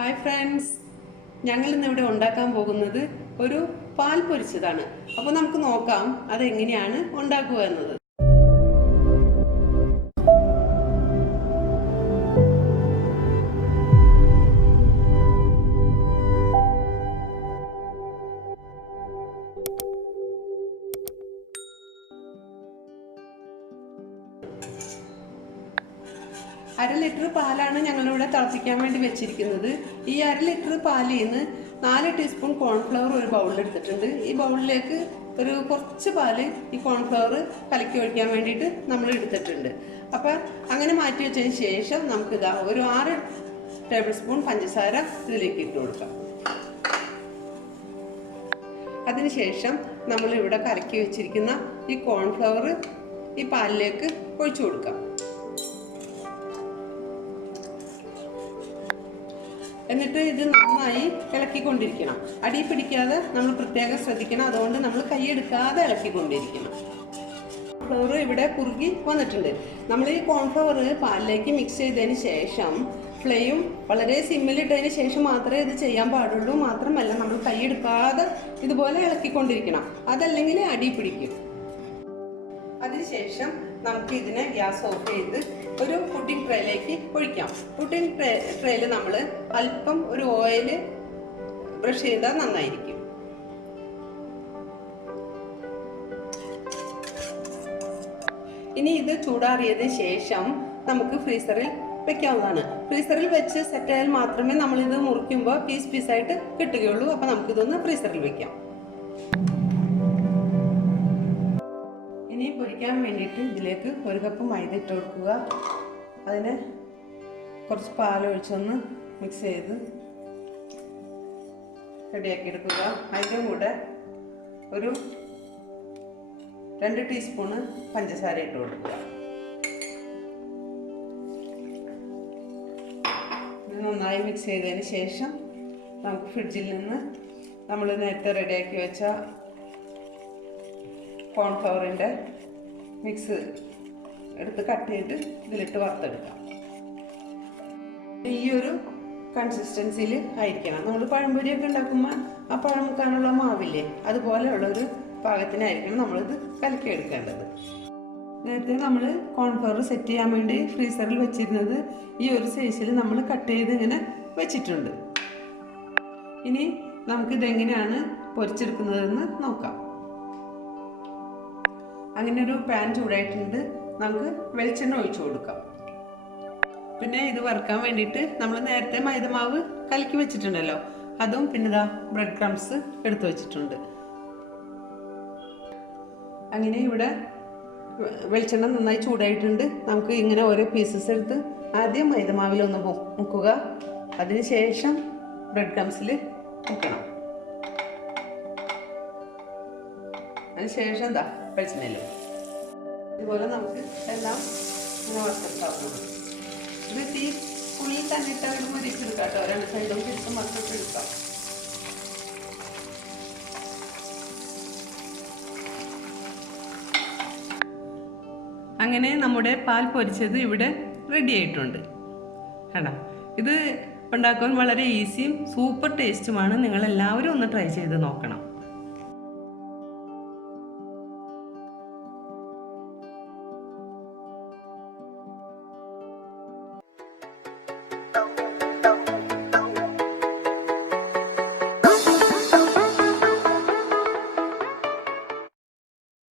Hi friends, ഞങ്ങൾ ഇന്നിവിടെ ഉണ്ടാക്കാൻ പോകുന്നത് ഒരു പാൽ പൊരിച്ചതാണ്. അപ്പോൾ നമുക്ക് നോക്കാം അതെങ്ങനെയാണ് ഉണ്ടാക്കുക എന്നത്. അര ലിറ്റർ പാലാണ് ഞങ്ങളിവിടെ തിളപ്പിക്കാൻ വേണ്ടി വെച്ചിരിക്കുന്നത്. ഈ അര ലിറ്റർ പാലിൽ നിന്ന് 4 ടീസ്പൂൺ കോൺഫ്ലവർ ഒരു ബൗളിൽ എടുത്തിട്ടുണ്ട്. ഈ ബൗളിലേക്ക് ഒരു കുറച്ച് പാല് ഈ കോൺഫ്ലവർ കലക്കി ഒഴിക്കാൻ വേണ്ടിയിട്ട് നമ്മൾ എടുത്തിട്ടുണ്ട്. അപ്പം അങ്ങനെ മാറ്റി വെച്ചതിന് ശേഷം നമുക്കിതാ ഒരു 6 ടേബിൾ സ്പൂൺ പഞ്ചസാര ഇതിലേക്ക് ഇട്ട് കൊടുക്കാം. അതിനുശേഷം നമ്മളിവിടെ കലക്കി വെച്ചിരിക്കുന്ന ഈ കോൺഫ്ലവർ ഈ പാലിലേക്ക് ഒഴിച്ചു കൊടുക്കാം. എന്നിട്ട് ഇത് നന്നായി ഇളക്കിക്കൊണ്ടിരിക്കണം. അടി പിടിക്കാതെ നമ്മൾ പ്രത്യേകം ശ്രദ്ധിക്കണം. അതുകൊണ്ട് നമ്മൾ കൈയെടുക്കാതെ ഇളക്കിക്കൊണ്ടിരിക്കണം. കോൺഫ്ലവർ ഇവിടെ കുറുകി വന്നിട്ടുണ്ട്. നമ്മൾ ഈ കോൺഫ്ലവർ പാലിലേക്ക് മിക്സ് ചെയ്തതിന് ശേഷം ഫ്ലെയിം വളരെ സിമ്മിലിട്ടതിന് ശേഷം മാത്രമേ ഇത് ചെയ്യാൻ പാടുള്ളൂ. മാത്രമല്ല നമ്മൾ കൈയെടുക്കാതെ ഇതുപോലെ ഇളക്കിക്കൊണ്ടിരിക്കണം. അതല്ലെങ്കിൽ അടി പിടിക്കും. അതിനുശേഷം നമുക്ക് ഇതിനെ ഗ്യാസ് ഓഫ് ചെയ്ത് ഒരു പുഡിംഗ് ട്രേയിലേക്ക് ഒഴിക്കാം. പുഡിംഗ് ട്രേയിൽ നമ്മൾ അല്പം ഒരു ഓയിൽ ബ്രഷ് ചെയ്താൽ നന്നായിരിക്കും. ഇനി ഇത് ചൂടാറിയതിന് ശേഷം നമുക്ക് ഫ്രീസറിൽ വെക്കാവുന്നതാണ്. ഫ്രീസറിൽ വെച്ച് സെറ്റായാൽ മാത്രമേ നമ്മളിത് മുറിക്കുമ്പോൾ പീസ് പീസായിട്ട് കിട്ടുകയുള്ളൂ. അപ്പം നമുക്കിതൊന്ന് ഫ്രീസറിൽ വെക്കാം. ഇനി പൊരിക്കാൻ വേണ്ടിയിട്ട് ഇതിലേക്ക് 1 കപ്പ് മൈദ ഇട്ട് കൊടുക്കുക. അതിന് കുറച്ച് പാലൊഴിച്ചൊന്ന് മിക്സ് ചെയ്ത് റെഡിയാക്കി എടുക്കുക. അതിൻ്റെ കൂടെ ഒരു 2 ടീസ്പൂണ് പഞ്ചസാര ഇട്ട് കൊടുക്കുക. ഇത് നന്നായി മിക്സ് ചെയ്തതിന് ശേഷം നമുക്ക് ഫ്രിഡ്ജിൽ നിന്ന് നമ്മൾ നേരത്തെ റെഡിയാക്കി വെച്ച കോൺഫ്ലവറിൻ്റെ മിക്സ് എടുത്ത് കട്ട് ചെയ്ത് ഇതിലിട്ട് വറുത്തെടുക്കാം. ഈ ഒരു കൺസിസ്റ്റൻസിയിൽ ആയിരിക്കണം. നമ്മൾ പഴംപൊരിയൊക്കെ ഉണ്ടാക്കുമ്പോൾ ആ പഴം മുക്കാനുള്ള മാവില്ലേ, അതുപോലെയുള്ളൊരു പാകത്തിനായിരിക്കണം നമ്മളിത് കലക്കി എടുക്കേണ്ടത്. നേരത്തെ നമ്മൾ കോൺഫ്ലവർ സെറ്റ് ചെയ്യാൻ വേണ്ടി ഫ്രീസറിൽ വെച്ചിരുന്നത് ഈ ഒരു സൈസിൽ നമ്മൾ കട്ട് ചെയ്ത് ഇങ്ങനെ വെച്ചിട്ടുണ്ട്. ഇനി നമുക്കിതെങ്ങനെയാണ് പൊരിച്ചെടുക്കുന്നതെന്ന് നോക്കാം. അങ്ങനെ ഒരു പാൻ ചൂടായിട്ടുണ്ട്. നമുക്ക് വെളിച്ചെണ്ണ ഒഴിച്ചു കൊടുക്കാം. പിന്നെ ഇത് വറുക്കാൻ വേണ്ടിയിട്ട് നമ്മൾ നേരത്തെ മൈദമാവ് കലക്കി വെച്ചിട്ടുണ്ടല്ലോ, അതും പിന്നെ ഇതാ ബ്രെഡ് ക്രംസ് എടുത്തു വെച്ചിട്ടുണ്ട്. അങ്ങനെ ഇവിടെ വെളിച്ചെണ്ണ നന്നായി ചൂടായിട്ടുണ്ട്. നമുക്ക് ഇങ്ങനെ ഓരോ പീസസ് എടുത്ത് ആദ്യം മൈദമാവിലൊന്ന് മുക്കുക. അതിനുശേഷം ബ്രെഡ് ക്രംസിൽ മുക്കണം. അതിനുശേഷം എന്താ വെളിച്ചെണ്ണയിലും ഇതുപോലെ നമുക്ക് എല്ലാം ഇങ്ങനെ വറുത്തെടുക്കാവുന്നതാണ്. ഇത് തീ ഉള്ളിൽ തന്നെ ഇട്ട് മരിച്ചെടുക്കാം കേട്ടോ. 2 സൈഡും തിരിച്ചും വറുത്തെടുക്കാം. അങ്ങനെ നമ്മുടെ പാൽ പൊരിച്ചത് ഇവിടെ റെഡി ആയിട്ടുണ്ട്. കേട്ടോ, ഇത് ഉണ്ടാക്കാൻ വളരെ ഈസിയും സൂപ്പർ ടേസ്റ്റുമാണ്. നിങ്ങളെല്ലാവരും ഒന്ന് ട്രൈ ചെയ്ത് നോക്കണം.